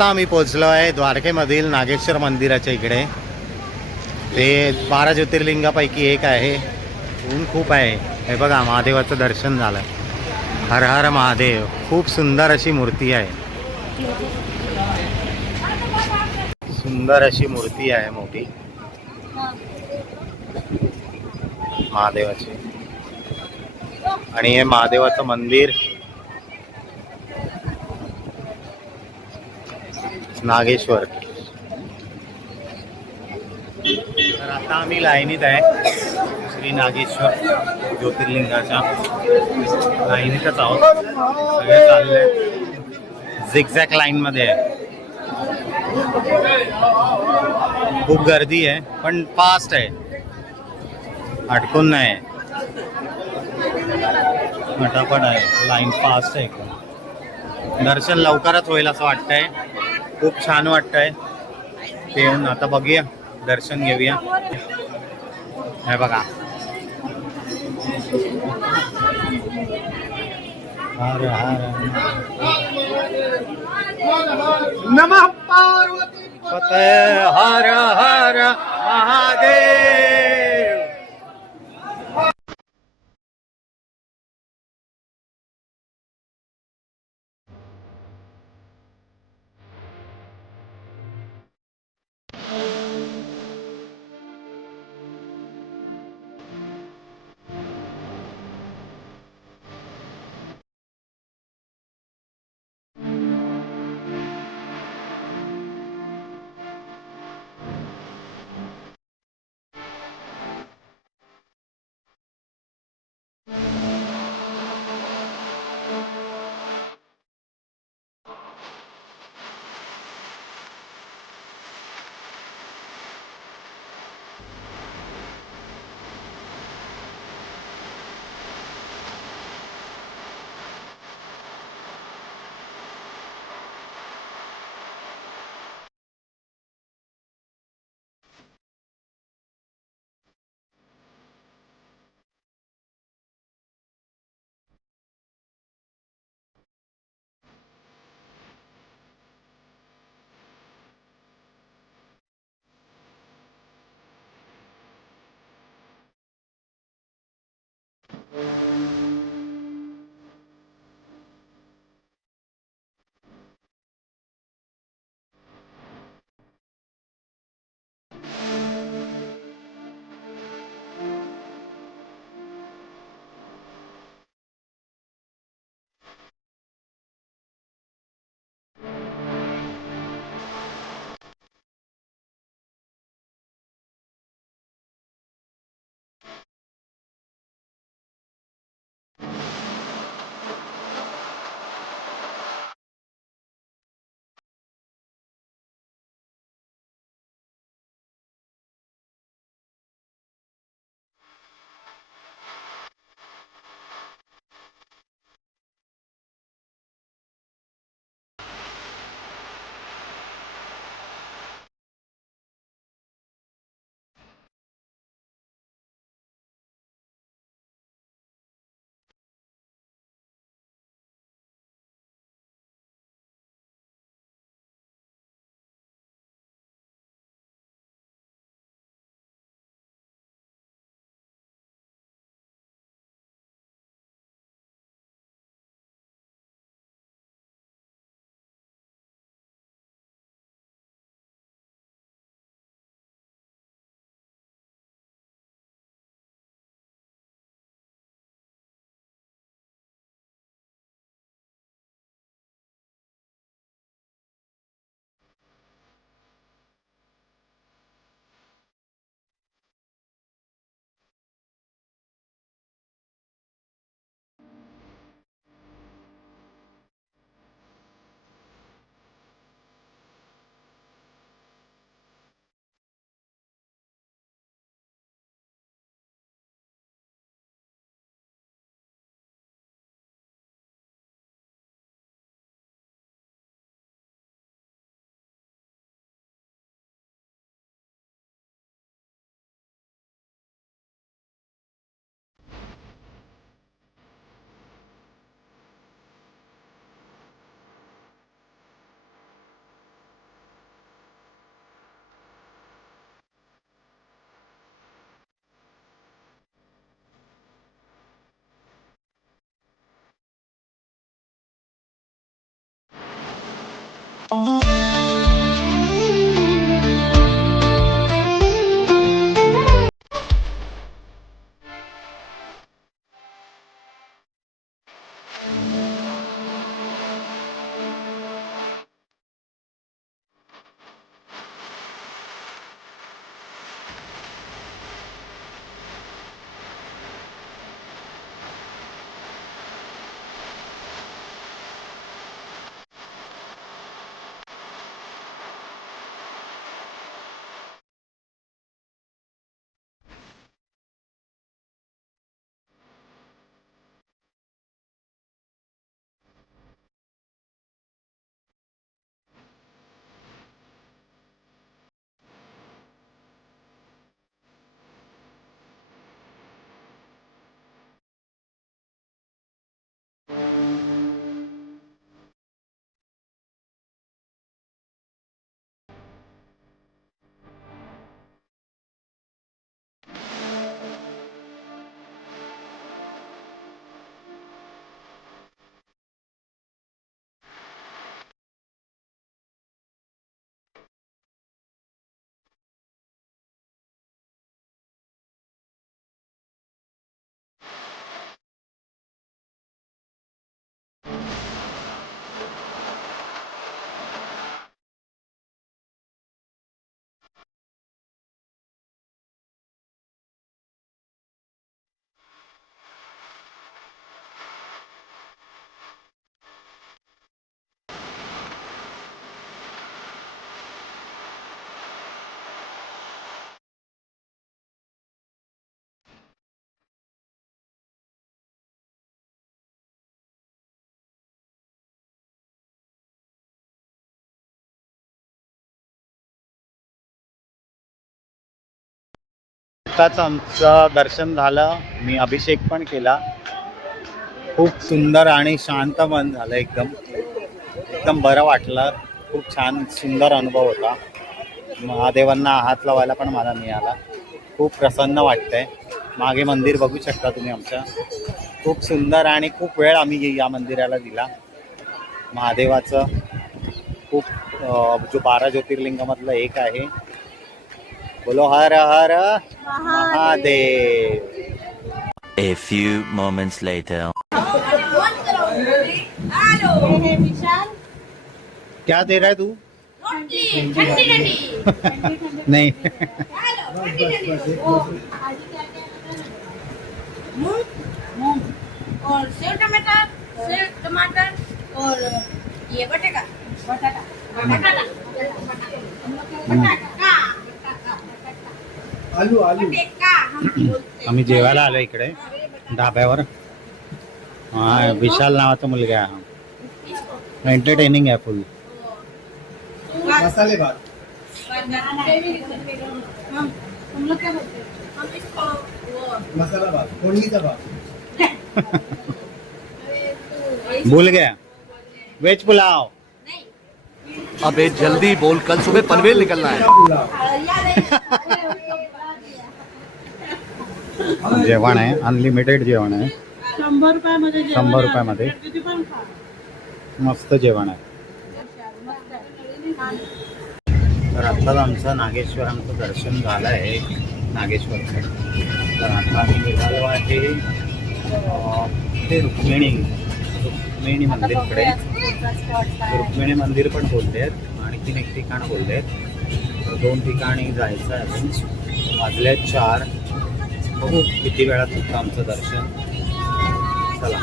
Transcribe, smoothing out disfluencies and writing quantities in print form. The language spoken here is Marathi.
आता आम्ही पोहोचलो आहे द्वारकेमधील नागेश्वर मंदिराच्या इकडे. ते 12 ज्योतिर्लिंगापैकी एक आहे. ऊन खूप आहे. हे बघा महादेवाचं दर्शन झालं. हर हर महादेव. खूप सुंदर अशी मूर्ती आहे. सुंदर अशी मूर्ती आहे मोठी महादेवाची. आणि हे महादेवाचं मंदिर नागेश्वर. तर आता आम्ही लाईनीत आहे श्री नागेश्वर ज्योतिर्लिंगाच्या लाईनीतच आहोत. सगळे चालले झिगझॅग लाईन मध्ये आहे. खूप गर्दी आहे पण फास्ट आहे, अडकून नाही. फटाफट आहे, लाईन फास्ट आहे. दर्शन लवकरच होईल असं वाटतंय. खूप छान वाटतंय ते येऊन. आता बघूया, दर्शन घेऊया. हे बघा हर हर नमः पार्वती हर हर महादेव. आताच आमचं दर्शन झालं, मी अभिषेक पण केला. खूप सुंदर आणि शांत मन झालं, एकदम एकदम बरं वाटलं. खूप छान सुंदर अनुभव होता. महादेवांना हात लावायला पण मला मिळाला. खूप प्रसन्न वाटतंय. मागे मंदिर बघू शकता तुम्ही आमच्या. खूप सुंदर आणि खूप वेळ आम्ही या मंदिराला दिला. महादेवाचं खूप जो 12 ज्योतिर्लिंगामधलं एक आहे. बोलो हर हर Mahadev. A few moments later. क्या दे रहा है तू? नहीं. और सेव टमाटर और ये बटेका बटाटा बटाटा आलू आलू बटेका हम बोलते आम्ही जेवायला आलो इकडे ढाब्यावर. हा विशाल नावाचा मुलगा आहे. हा एंटरटेनिंग आहे फुल. मसाले भात हम लोग क्या बोलते हैं हम इसको वो मसाला भात फोडणीचा भात भूल गया. वेज पुलाव. अबे जल्दी बोल, कल सुबह पनवेल निकलना है. पुलाव जेवण आहे, अनलिमिटेड जेवण आहे. 100 रुपयामध्ये 100 रुपयामध्ये किती पण खा. मस्त जेवण आहे. तर आत्ताच आमचं नागेश्वरांचं दर्शन झालं आहे, नागेश्वरचं. तर आता आम्ही निघालो आहे ते रुक्मिणी मंदिरकडे. रुक्मिणी मंदिर पण बोलले आहेत, आणखीन एक ठिकाण बोलले आहेत. 2 ठिकाणी जायचं आहे अजून. वाजले 4. बघू किती वेळात होतं आमचं दर्शन. चला.